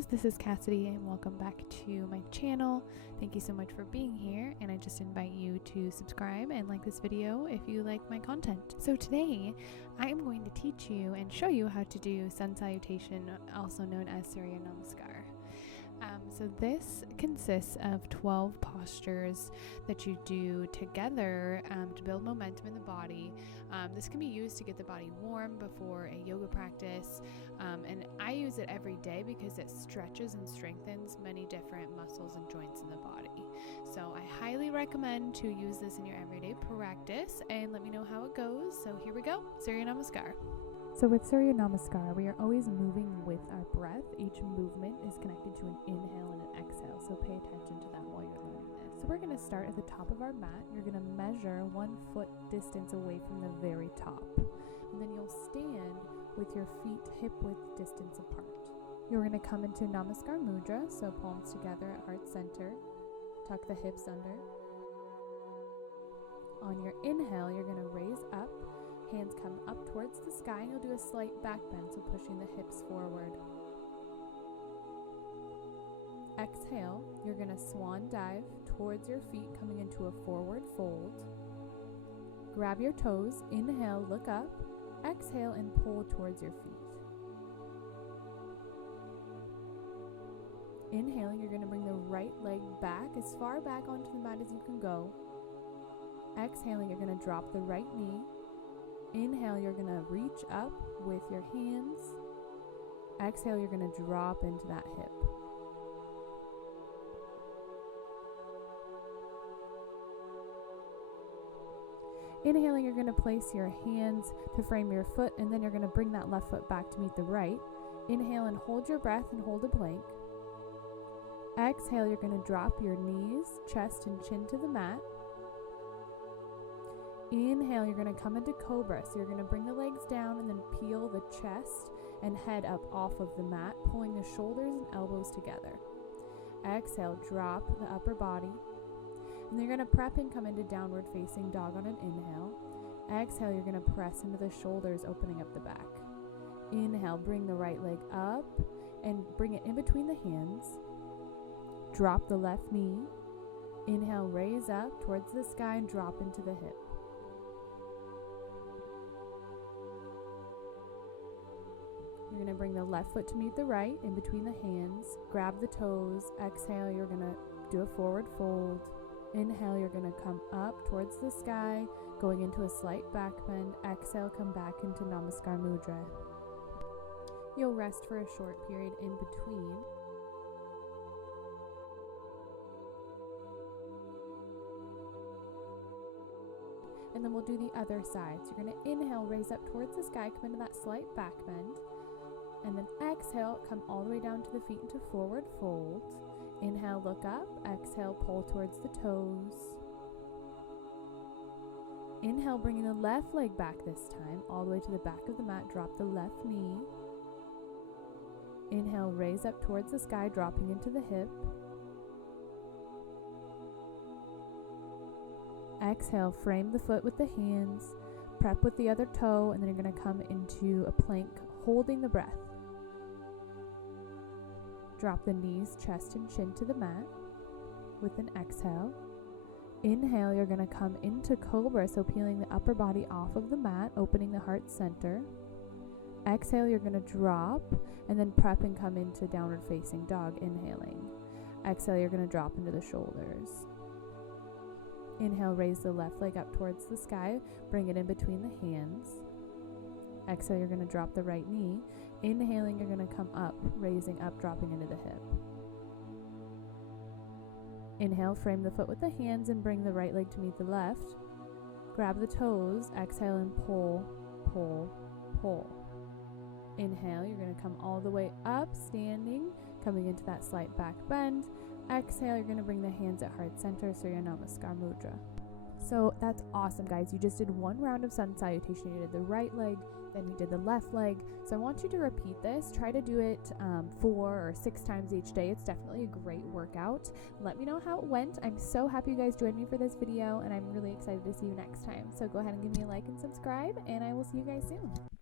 guys, this is Cassidy and welcome back to my channel. Thank you so much for being here, and I just invite you to subscribe and like this video if you like my content. So today I'm going to teach you and show you how to do sun salutation, also known as Surya Namaskar. So this consists of 12 postures that you do together to build momentum in the body. This can be used to get the body warm before a yoga practice, and I use it every day because it stretches and strengthens many different muscles and joints in the body. So I highly recommend to use this in your everyday practice, and let me know how it goes. So here we go, Surya Namaskar. So with Surya Namaskar, we are always moving with our breath. Each movement is connected to an inhale and an exhale, so pay attention to that while you're learning this. So we're going to start at the top of our mat. You're going to measure 1 foot distance away from the very top. And then you'll stand with your feet hip-width distance apart. You're going to come into Namaskar Mudra, so palms together at heart center. Tuck the hips under. On your inhale, you're going to raise up. Hands come up towards the sky, and you'll do a slight back bend, so pushing the hips forward. Exhale, you're going to swan dive towards your feet, coming into a forward fold. Grab your toes, inhale, look up, exhale, and pull towards your feet. Inhaling, you're going to bring the right leg back, as far back onto the mat as you can go. Exhaling, you're going to drop the right knee. Inhale, you're going to reach up with your hands. Exhale, you're going to drop into that hip. Inhaling, you're going to place your hands to frame your foot, and then you're going to bring that left foot back to meet the right. Inhale and hold your breath and hold a plank. Exhale, you're going to drop your knees, chest, and chin to the mat. Inhale, you're going to come into Cobra, so you're going to bring the legs down and then peel the chest and head up off of the mat, pulling the shoulders and elbows together. Exhale, drop the upper body. And then you're going to prep and come into downward facing dog on an inhale. Exhale, you're going to press into the shoulders, opening up the back. Inhale, bring the right leg up and bring it in between the hands. Drop the left knee. Inhale, raise up towards the sky and drop into the hip. You're going to bring the left foot to meet the right in between the hands. Grab the toes. Exhale, you're going to do a forward fold. Inhale, you're going to come up towards the sky, going into a slight back bend. Exhale, come back into Namaskar Mudra. You'll rest for a short period in between. And then we'll do the other side. So you're going to inhale, raise up towards the sky, come into that slight back bend. And then exhale, come all the way down to the feet into forward fold. Inhale, look up. Exhale, pull towards the toes. Inhale, bringing the left leg back this time, all the way to the back of the mat. Drop the left knee. Inhale, raise up towards the sky, dropping into the hip. Exhale, frame the foot with the hands. Prep with the other toe, and then you're going to come into a plank, holding the breath. Drop the knees, chest, and chin to the mat with an exhale. Inhale, you're going to come into Cobra, so peeling the upper body off of the mat, opening the heart center. Exhale, you're going to drop, and then prep and come into downward facing dog, inhaling. Exhale, you're going to drop into the shoulders. Inhale, raise the left leg up towards the sky, bring it in between the hands. Exhale, you're going to drop the right knee. Inhaling, you're going to come up, raising up, dropping into the hip. Inhale, frame the foot with the hands and bring the right leg to meet the left. Grab the toes, exhale and pull, pull, pull. Inhale, you're going to come all the way up, standing, coming into that slight back bend. Exhale, you're going to bring the hands at heart center, Surya Namaskar Mudra. So that's awesome, guys. You just did 1 round of sun salutation. You did the right leg, then you did the left leg. So I want you to repeat this. Try to do it 4 or 6 times each day. It's definitely a great workout. Let me know how it went. I'm so happy you guys joined me for this video, and I'm really excited to see you next time. So go ahead and give me a like and subscribe, and I will see you guys soon.